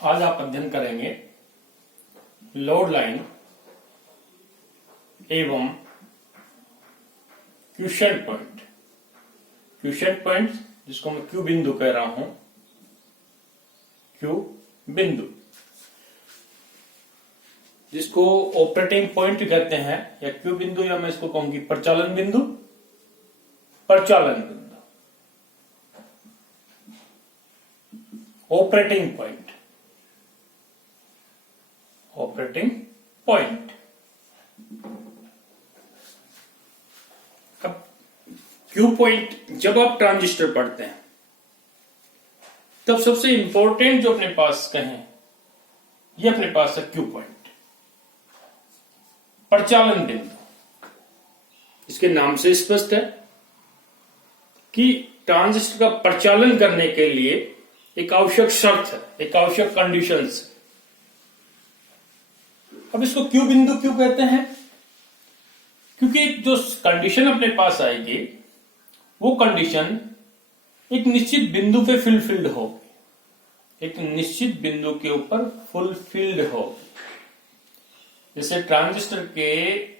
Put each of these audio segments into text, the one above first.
आज आप अध्ययन करेंगे लोड लाइन एवं क्यूसेंट पॉइंट। क्यूसेंट पॉइंट जिसको मैं क्यू बिंदु कह रहा हूं, क्यू बिंदु जिसको ऑपरेटिंग पॉइंट कहते हैं, या क्यू बिंदु, या मैं इसको कहूंगी प्रचालन बिंदु। प्रचालन बिंदु, ऑपरेटिंग पॉइंट, ऑपरेटिंग पॉइंट। अब क्यू पॉइंट जब आप ट्रांजिस्टर पढ़ते हैं तब सबसे इंपॉर्टेंट जो अपने पास कहें, ये अपने पास है क्यू पॉइंट, प्रचालन बिंदु। इसके नाम से स्पष्ट है कि ट्रांजिस्टर का प्रचालन करने के लिए एक आवश्यक शर्त है, एक आवश्यक कंडीशंस। अब इसको क्यू बिंदु क्यों कहते हैं? क्योंकि जो कंडीशन अपने पास आएगी वो कंडीशन एक निश्चित बिंदु पे फुलफिल्ड हो, एक निश्चित बिंदु के ऊपर फुलफिल्ड हो। जैसे ट्रांजिस्टर के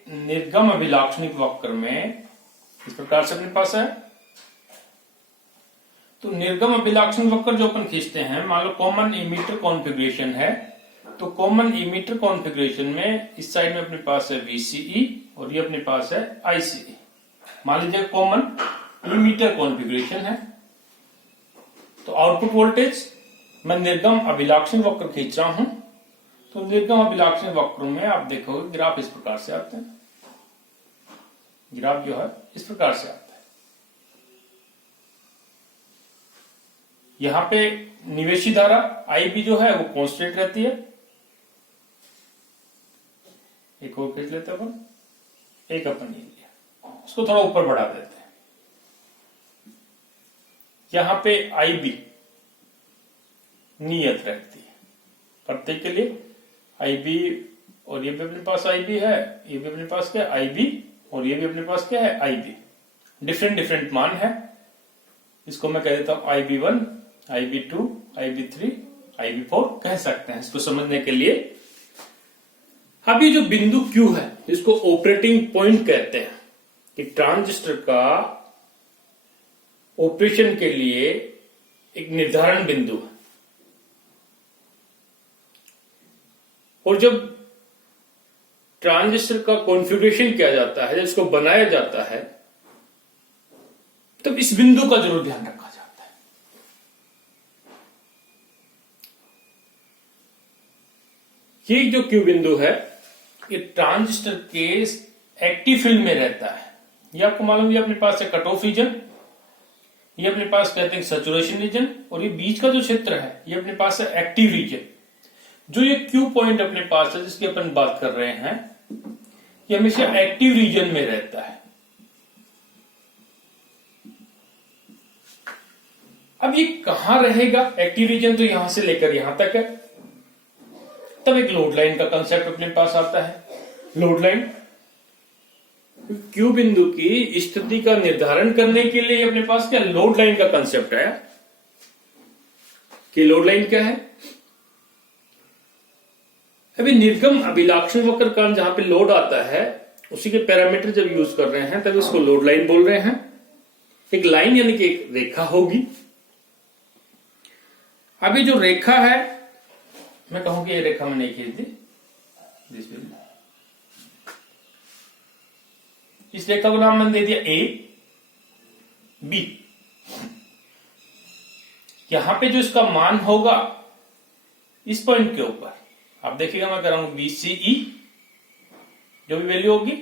निर्गम अभिलाक्षणिक वक्र में इस प्रकार से अपने पास है। तो निर्गम अभिलाक्षणिक वक्र जो अपन खींचते हैं, मान लो कॉमन इमीटर कॉन्फ़िगरेशन है, तो कॉमन इमीटर कॉन्फ़िगरेशन में इस साइड में अपने पास है VCE और ये अपने पास है ICE। मान लीजिए कॉमन इमीटर कॉन्फ़िगरेशन है, तो आउटपुट वोल्टेज मैं निर्गम अभिलाक्षणिक वक्र खींच रहा हूं, तो निर्गम अभिलाक्षणिक वक्र में आप देखोगे ग्राफ इस प्रकार से आते हैं। ग्राफ जो है इस प्रकार से आता है। यहां पे निवेशी धारा IB जो है वो कांस्टेंट रहती है। एक और खींच लेते अपन, एक अपन ये लिया, इसको थोड़ा ऊपर बढ़ा देते हैं। यहां पे IB नियत रहती है प्रत्येक के लिए। IB और ये भी अपने पास IB है, ये भी अपने पास क्या है IB, और ये भी अपने पास क्या है IB। डिफरेंट डिफरेंट मान है। इसको मैं कह देता हूं IB1, IB2, IB3, IB4 कह सकते हैं इसको समझने के लिए। अब ये जो बिंदु Q है इसको ऑपरेटिंग पॉइंट कहते हैं, कि ट्रांजिस्टर का ऑपरेशन के लिए एक निर्धारण बिंदु है। और जब ट्रांजिस्टर का कॉन्फ़िगरेशन किया जाता है, जब इसको बनाया जाता है, तब इस बिंदु का जरूर ध्यान रखा जाता है। ये जो क्यू बिंदु है ये ट्रांजिस्टर के एक्टिव फील्ड में रहता है। ये आपको मालूम, ये अपने पास है कट ऑफ रीजन, ये अपने पास कहते हैं सैचुरेशन रीजन, और ये बीच का जो क्षेत्र है ये अपने पास है एक्टिव रीजन। जो ये क्यू पॉइंट अपने पास है जिसकी अपन बात कर रहे हैं, ये हमेशा एक्टिव रीजन में रहता है। अब ये कहां रहेगा एक्टिव रीजन? तो यहां से लेकर यहां तक है। तब एक लोड लाइन का कंसेप्ट अपने पास आता है। लोड लाइन क्यू बिंदु की स्थिति का निर्धारण करने के लिए अपने पास क्या लोड लाइन का कंसेप्ट है। कि लोड लाइन क्या है? अभी निर्गम अभिलाक्षण वक्र का जहां पे लोड आता है उसी के पैरामीटर जब यूज कर रहे हैं तब इसको लोड लाइन बोल रहे हैं। एक लाइन यानी कि एक रेखा होगी। अभी जो रेखा है, मैं कहूं कि ये रेखा में नहीं खींच दी, इस रेखा को नाम मैंने दे दिया AB। यहां पे जो इसका मान होगा इस पॉइंट के ऊपर आप देखिएगा, मैं कराऊंगा VCE, जो भी वैल्यू होगी,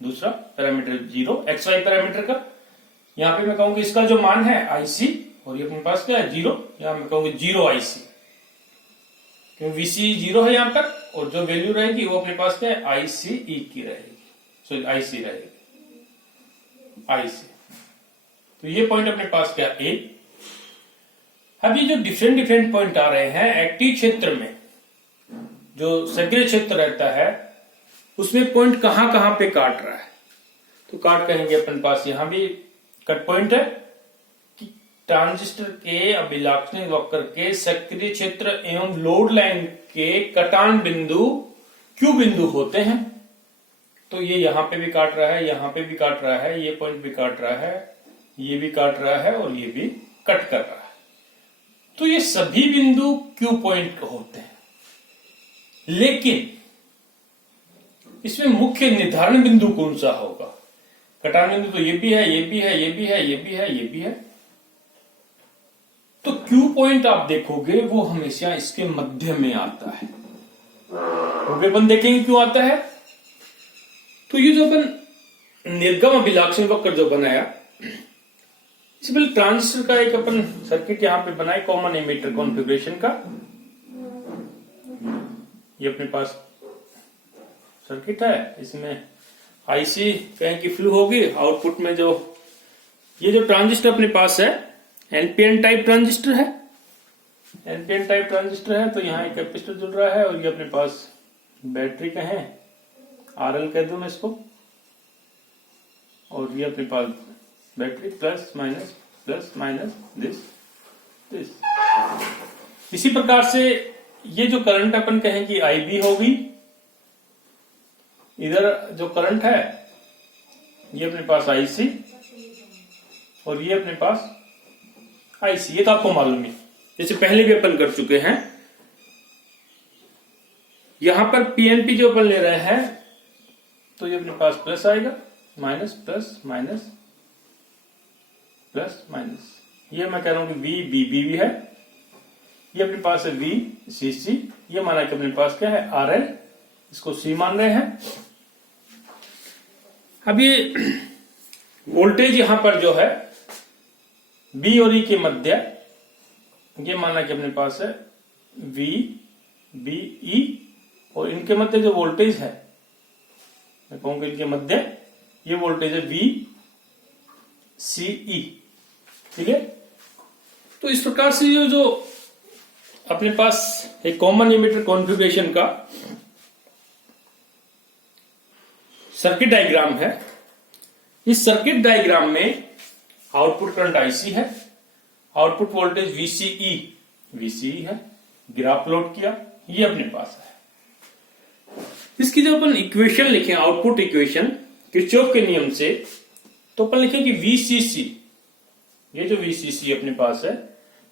दूसरा पैरामीटर 0 XY पैरामीटर का। यहां पे मैं कहूंगी इसका जो मान है IC, और ये अपने पास क्या है 0, यहां मैं कहूंगी 0 IC, क्योंकि VCE 0 है यहां तक, और जो वैल्यू रहेगी वो अपने पास क्या है ICE की रहेगी, सो IC रहेगी IC। तो ये पॉइंट अपने पास क्या A। अभी जो डिफरेंट डिफरेंट पॉइंट आ रहे हैं एक्टिव क्षेत्र में, जो सक्रिय क्षेत्र रहता है उसमें पॉइंट कहां कहां पे काट रहा है, तो काट कहेंगे अपन पास यहां भी कट पॉइंट है, कि ट्रांजिस्टर के अभिलाक्षणिक वक्र के सक्रिय क्षेत्र एवं लोड लाइन के कटान बिंदु क्यू बिंदु होते हैं। तो ये यहां पे भी काट रहा है, यहां पे भी काट रहा है, ये पॉइंट भी काट रहा है, ये भी काट रहा है और ये भी कट कर रहा है। तो ये सभी बिंदु क्यू पॉइंट होते हैं, लेकिन इसमें मुख्य निर्धारण बिंदु कौन सा होगा? कटान बिंदु तो ये भी है, ये भी है, ये भी है, ये भी है, ये भी है। तो क्यू पॉइंट आप देखोगे वो हमेशा इसके मध्य में आता है। तो अपन देखेंगे क्यों आता है। तो ये जो अपन निर्गम अभिलाक्षण वक्र जो बनाया, इससे पहले ट्रांजिस्टर का एक अपन सर्किट यहां पे बनाए कॉमन एमीटर कॉन्फ़िगरेशन का। ये अपने पास सर्किट है, इसमें आईसी कहें कि फ्लू होगी। आउटपुट में जो ये जो ट्रांजिस्टर अपने पास है एनपीएन टाइप ट्रांजिस्टर है, एनपीएन टाइप ट्रांजिस्टर है। तो यहाँ एक कैपेसिटर जुड़ रहा है और ये अपने पास बैटरी का है, आरएल कह दूं मैं इसको, और ये अपने पास बैटरी प्लस माइनस दिस। इसी प्रकार से ये जो करंट अपन कहें कि आईबी होगी, इधर जो करंट है ये अपने पास आईसी और ये अपने पास आईसी। ये तो आपको मालूम है, जैसे पहले भी अपन कर चुके हैं। यहां पर पीएनपी जो अपन ले रहे हैं तो ये अपने पास प्लस आएगा, minus plus minus plus minus. ये मैं कह रहा हूं कि वी बी बी भी है, ये अपने पास है वी सी सी। ये माना कि अपने पास क्या है आर एल, इसको सी मान रहे हैं। अब ये वोल्टेज यहां पर जो है बी और ई के मध्य, ये माना कि अपने पास है वी बी ई, और इनके मध्य जो वोल्टेज है मैं कहूंगा इनके मध्य ये वोल्टेज है वी सी ई। ठीक है। तो इस प्रकार से ये जो अपने पास एक कॉमन एमीटर कॉन्फ़िगरेशन का सर्किट डायग्राम है। इस सर्किट डायग्राम में आउटपुट करंट आईसी है, आउटपुट वोल्टेज वीसीई है, ग्राफ प्लॉट किया, ये अपने पास है। इसकी जो अपन इक्वेशन लिखे आउटपुट इक्वेशन किरचॉफ के नियम से, तो अपन लिखे कि वीसीसी, ये जो वीसीसी अपने पास है,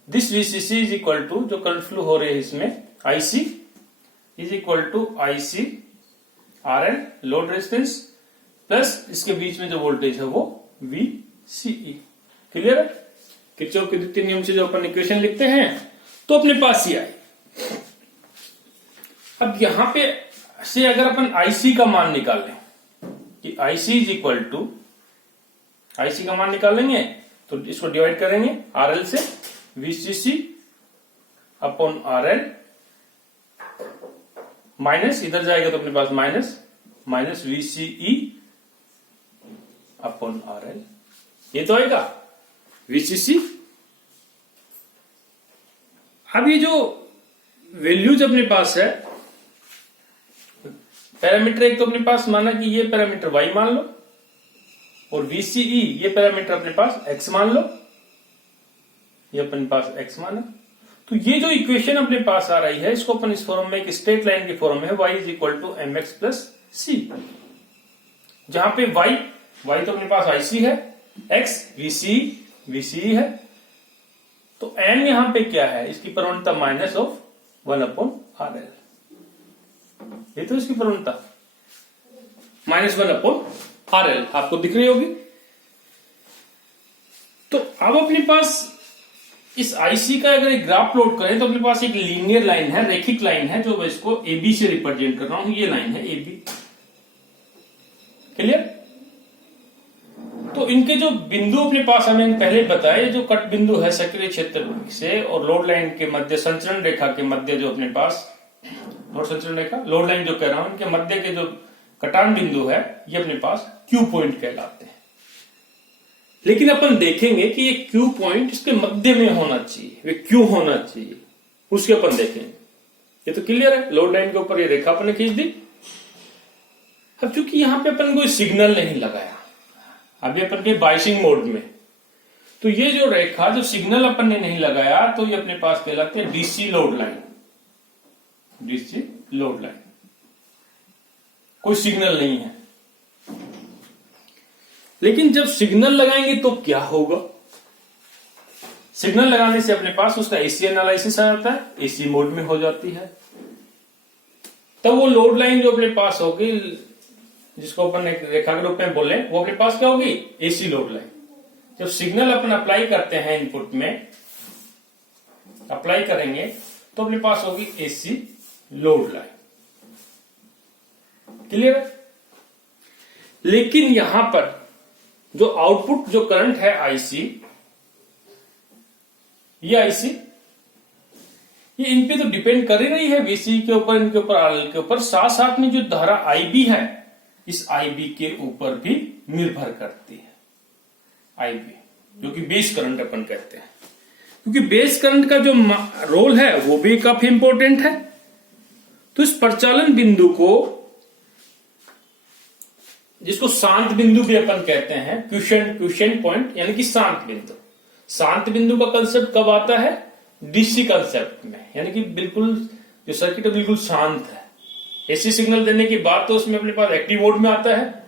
this VCC is equal to, जो करंट फ्लो हो रहे हैं इसमें IC is equal to IC RL load resistance plus इसके बीच में जो वोल्टेज है वो वीसीई। क्लियर है। किरचॉफ के द्वितीय नियम से जो अपन इक्वेशन लिखते हैं तो अपने पास ही आए। अब यहां पे से अगर अपन आईसी का मान निकाल लें कि IC is equal to, IC का मान निकालेंगे तो इसको डिवाइड करेंगे आरएल से, वीसीसी अपॉन आरएल माइनस इधर जाएगा तो अपने पास माइनस वीसीई अपॉन आरएल, ये तो आएगा वीसीसी। अब ये जो वैल्यूज अपने पास है, पैरामीटर एक तो अपने पास माना कि ये पैरामीटर y मान लो, और वीसीई ये पैरामीटर अपने पास x मान लो, ये अपने पास x माना। तो ये जो इक्वेशन अपने पास आ रही है इसको अपन इस फॉर्म में, एक स्ट्रेट लाइन के फॉर्म में है, y is equal to m x plus c, जहां पे y तो अपने पास आईसी है, x वीसीई है, तो n यहां पे क्या है, इसकी प्रवणता minus of 1 upon r l, ये तो इसकी प्रवणता -1 अपॉन आर एल आपको दिख रही होगी। तो अब अपने पास इस आईसी का अगर एक ग्राफ प्लॉट करें तो अपने पास एक लीनियर लाइन है, रेखिक लाइन है, जो मैं इसको एबी से रिप्रेजेंट कर रहा हूं, ये लाइन है एबी। क्लियर। तो इनके जो बिंदु अपने पास हमें पहले बताए, जो कट बिंदु है सक्रिय क्षेत्र से और लोड लाइन के मध्य, संचरण रेखा के मध्य जो अपने पास, और संचरण रेखा लोड लाइन जो कह रहा हूं, इनके मध्य के जो कटान बिंदु है ये अपने पास क्यू पॉइंट कहलाते हैं। लेकिन अपन देखेंगे कि ये क्यू पॉइंट इसके मध्य में होना चाहिए, वे क्यों होना चाहिए उसके अपन देखेंगे। ये तो क्लियर है, लोड लाइन के ऊपर ये रेखा अपन ने खींच दी। अब चूंकि यहां पे अपन कोई सिग्नल नहीं लगाया, अभी अपन के बाइसिंग मोड में, तो ये जो रेखा, जो सिग्नल अपन ने नहीं लगाया, तो ये अपने पास कहलाते हैं DC load line. DC load line, कोई सिग्नल नहीं है। लेकिन जब सिग्नल लगाएंगे तो क्या होगा? सिग्नल लगाने से अपने पास उसका एसी एनालिसिस आ जाता है, एसी मोड में हो जाती है। तब वो लोड लाइन जो अपने पास होगी, जिसको अपन एक रेखा के रूप में बोले, वो अपने पास क्या होगी? AC load line. जब सिग्नल अपन अप्लाई करते हैं, इनपुट में अप्लाई करेंगे, तो अपने पास होगी एसी लोड लाइन। क्लियर है? लेकिन यहां पर जो आउटपुट जो करंट है आईसी, ये आईसी, ये इन पे तो डिपेंड कर ही रही है वीसी के ऊपर, इनके ऊपर, आरएल के ऊपर। साथ साथ में जो धारा आईबी है, इस आईबी के ऊपर भी निर्भर करती है। आईबी जो कि बेस करंट अपन कहते हैं, क्योंकि बेस करंट का जो रोल है वो भी काफी इंपॉर्टेंट है। तो इस प्रचालन बिंदु को, जिसको शांत बिंदु भी अपन कहते हैं, क्वेश्चन पॉइंट, यानी कि शांत बिंदु। शांत बिंदु का कंसेप्ट कब आता है? डीसी कंसेप्ट में, यानी कि बिल्कुल जो सर्किट है बिल्कुल शांत है। एसी सिग्नल देने के बाद तो उसमें अपने पास एक्टिव मोड में आता है।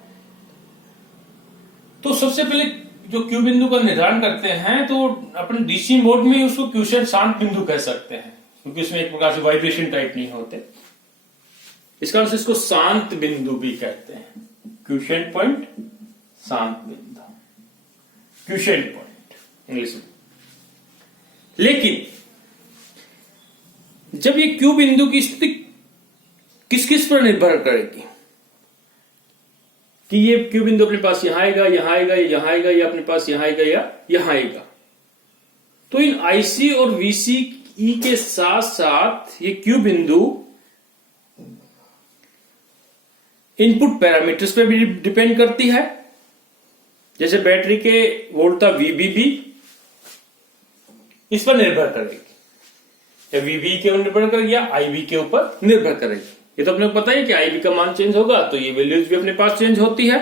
तो सबसे पहले जो क्यू बिंदु का निर्धारण करते हैं, तो अपन डीसी मोड में उसको क्वेश्चन शांत बिंदु कह सकते हैं, क्योंकि उसमें एक प्रकार से वाइब्रेशन टाइप नहीं होते। इस कारण से इसको शांत बिंदु भी कहते हैं। क्वेश्चन पॉइंट, शांत बिंदु, क्वेश्चन पॉइंट इंग्लिश में। लेकिन जब ये क्यू बिंदु की स्थिति किस किस पर निर्भर करेगी, कि ये क्यू बिंदु अपने पास यहां आएगा, यहां आएगा, यहां आएगा, या अपने पास यहां आएगा या यहां आएगा, तो इन आईसी और वीसी ई के साथ साथ ये क्यू बिंदु इनपुट पैरामीटर्स पे भी डिपेंड करती है। जैसे बैटरी के वोल्टता वीबीबी इस पर निर्भर करेगी, या वीबी के ऊपर निर्भर करेगी, या आईबी के ऊपर निर्भर करेगी। ये तो अपने को पता है कि आईबी का मान चेंज होगा तो ये वैल्यूज भी अपने पास चेंज होती है।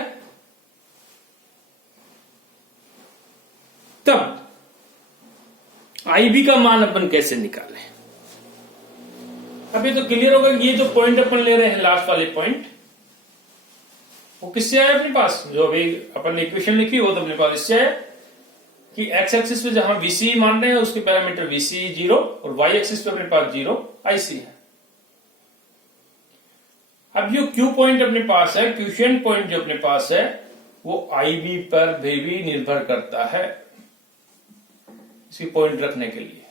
तब आईबी का मान अपन कैसे निकालें? अब ये तो क्लियर होगा कि ये जो पॉइंट अपन ले रहे हैं, लास्ट वाले पॉइंट, वो किससे आया अपने पास? जो अभी अपन ने इक्वेशन लिखी वो तो अपने पास इससे आया कि एक्स एक्सिस पे जहां वीसी मान रहे हैं उसके पैरामीटर वीसी 0, और वाई एक्सिस पे अपने पास 0 आईसी है। अब जो क्यू पॉइंट अपने पास है, क्वेश्चन पॉइंट जो अपने पास है, वो आईबी पर भी निर्भर करता है, इसकी पॉइंट रखने के लिए।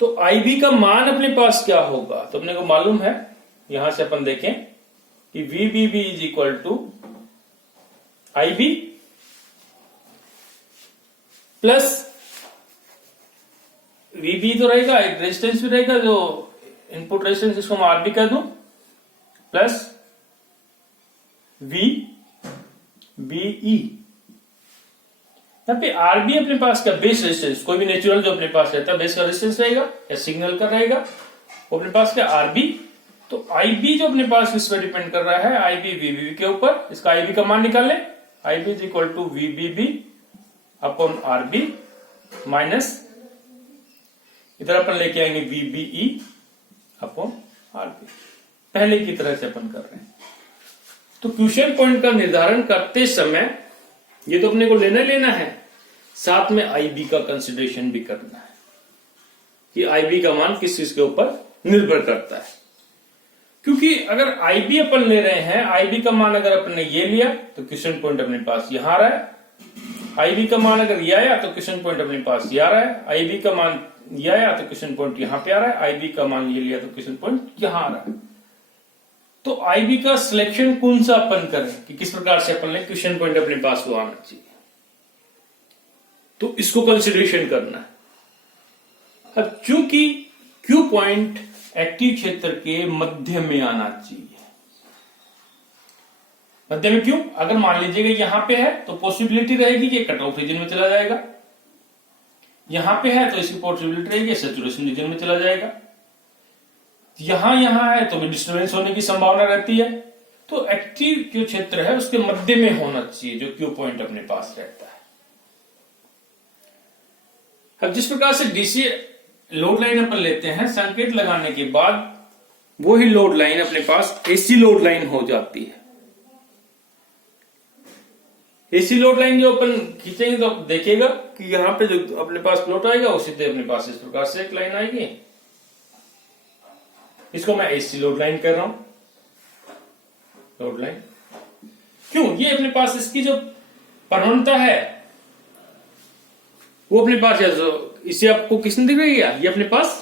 तो आईबी का मान अपने पास क्या होगा? तो अपने को मालूम है, यहां से अपन देखें कि VBB is equal to IB plus VB तो रहेगा, एक रेजिस्टेंस भी रहेगा, जो इनपुट रेजिस्टेंस, इसको मैं आरबी कर दूं, प्लस VBE। यहां पे आरबी अपने पास का बेस रेजिस्टेंस, कोई भी नेचुरल जो अपने पास रहता है बेस का रेजिस्टेंस रहेगा या सिग्नल का रहेगा, वो अपने पास क्या? आरबी। तो आईबी जो अपने पास इस पर डिपेंड कर रहा है, आईबी वीबीबी के ऊपर, इसका आईबी का मान निकाल ले। IB is equal to VBB upon RB minus, इधर अपन लेके आएंगे VBE अपॉन आरबी, पहले की तरह से अपन कर रहे हैं। तो क्वेश्चन पॉइंट का निर्धारण करते समय ये तो अपने को लेना है, साथ में आईबी का कंसिडरेशन भी करना है कि आईबी का मान किस चीज के ऊपर निर्भर करता है। क्योंकि अगर आईबी अपन ले रहे हैं, आईबी का मान अगर अपन ने ये लिया तो क्वेश्चन पॉइंट अपने पास यहां आ रहा है, आईबी का मान अगर ये आया तो क्वेश्चन पॉइंट अपने पास ये आ रहा है, आईबी का मान ये आया तो क्वेश्चन पॉइंट यहां पे आ रहा है, आईबी का मान ये लिया तो क्वेश्चन पॉइंट यहां आ रहा है। तो आईबी का सिलेक्शन कौन सा अपन करें कि किस प्रकार से अपन ले, क्वेश्चन पॉइंट अपने पास वो आना चाहिए, तो इसको कंसिडरेशन करना है। अब चूंकि क्यू पॉइंट एक्टिव क्षेत्र के मध्य में आना चाहिए। मध्य में क्यों? अगर मान लीजिएगा यहां पे है तो पॉसिबिलिटी रहेगी कि कट ऑफ रीजन में चला जाएगा, यहां पे है तो इसकी पॉसिबिलिटी रहेगी सैचुरेशन रीजन में चला जाएगा, यहां है तो भी डिस्टर्बेंस होने की संभावना रहती है। तो एक्टिव जो क्षेत्र है उसके मध्य में होना चाहिए जो क्यू पॉइंट अपने पास रहता है। अब जिस प्रकार से डीसी लोड लाइन अपन लेते हैं, संकेत लगाने के बाद वो ही लोड लाइन अपने पास एसी लोड लाइन हो जाती है। एसी लोड लाइन जो अपन खींचेंगे तो आप देखिएगा कि यहां पे जो अपने प्लॉट आएगा उसी से अपने पास इस प्रकार से एक लाइन आएगी। इसको मैं एसी लोड लाइन कर रहा हूं, लोड लाइन। क्यों? ये अपने पास इसकी जो प्रवणता है वो अपने पास है। इसे आपको किसने दिख रही है? ये अपने पास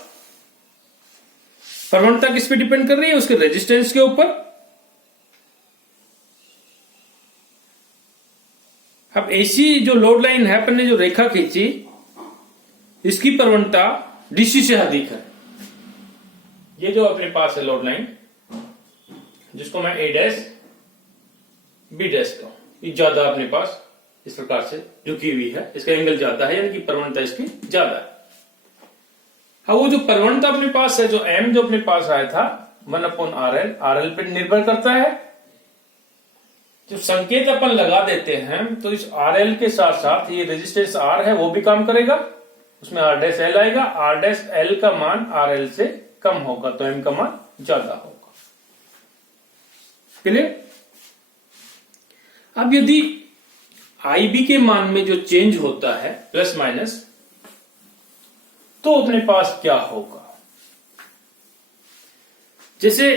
प्रवणता किस पे डिपेंड कर रही है? उसके रेजिस्टेंस के ऊपर। अब एसी जो लोड लाइन है, अपन ने जो रेखा खींची, इसकी प्रवणता डीसी से अधिक है। ये जो अपने पास है लोड लाइन, जिसको मैं ए डैश बी डैश कहूं, ये ज्यादा अपने पास इस प्रकार से झुकी हुई है, इसका एंगल ज्यादा है, यानी कि प्रवणता इसकी ज्यादा है। हाँ, वो जो प्रवणता अपने पास है, जो एम जो अपने पास आया था 1/RL, RL पे निर्भर करता है। जो संकेत अपन लगा देते हैं तो इस RL के साथ साथ ये रेजिस्टेंस R है वो भी काम करेगा, उसमें R डैश L आएगा। R डैश L का मान RL से कम होगा तो M का मान ज्यादा होगा। क्लियर? अब यदि IB के मान में जो चेंज होता है प्लस माइनस, तो अपने पास क्या होगा? जैसे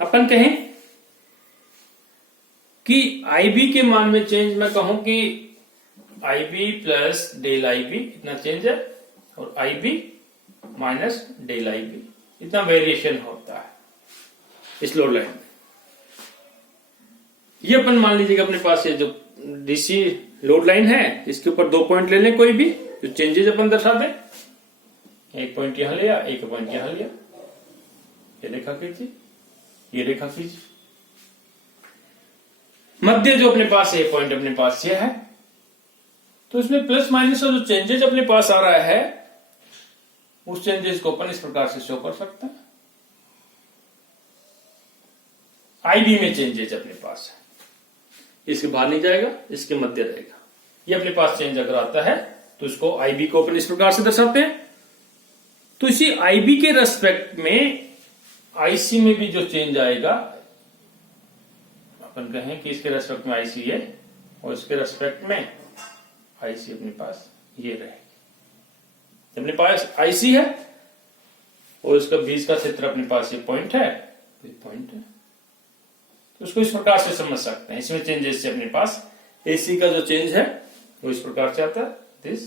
अपन कहें कि IB के मान में चेंज, मैं कहूं कि IB प्लस डेल IB इतना चेंज है, और IB माइनस डेल IB इतना वेरिएशन होता है इस लोड लाइन में। ये अपन मान लीजिएगा अपने पास ये जो डीसी लोड लाइन है, इसके ऊपर 2 पॉइंट ले लें कोई भी, जो चेंजेस अपन दर्शा दें। 1 पॉइंट यहां लिया, 1 पॉइंट यहां लिया, ये रेखा खींची, ये रेखा खींची। मध्य जो अपने पास ये पॉइंट अपने पास ये है, तो इसमें प्लस माइनस और जो चेंजेस अपने पास आ रहा है, उस चेंजेस को अपन इस प्रकार से शो कर सकते हैं। IB में चेंजेस अपने पास है, इसके बाहर नहीं जाएगा, इसके मध्य रहेगा। ये अपने पास चेंज अगर आता है तो इसको IB को अपन इस प्रकार से दर्शाते हैं। तो इसी IB के रेस्पेक्ट में IC में भी जो चेंज आएगा, अपन कहें कि इसके रेस्पेक्ट में IC है और इसके रेस्पेक्ट में IC अपने पास ये रहेगी। अपने पास IC है और इसका बीच का क्षेत्र अपने पास ये पॉइंट है, तो ये पॉइंट है, तो उसको इस प्रकार से समझ सकते हैं। इसमें चेंजेस से अपने पास AC का जो चेंज है वो इस प्रकार से आता है, दिस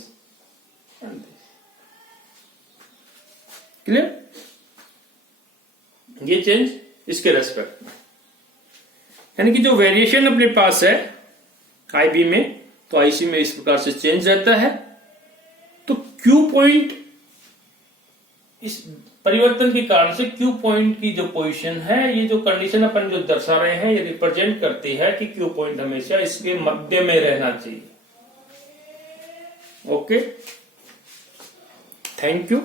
एंड दिस। क्लियर? ये चेंज इसके रेस्पेक्ट में, यानी कि जो वेरिएशन अपने पास है IB में, तो IC में इस प्रकार से चेंज रहता है। तो Q पॉइंट, इस परिवर्तन के कारण से Q पॉइंट की जो पोजीशन है, ये जो कंडीशन अपन जो दर्शा रहे हैं, ये रिप्रेजेंट करती है कि Q पॉइंट हमेशा इसके मध्य में रहना चाहिए। Okay, thank you.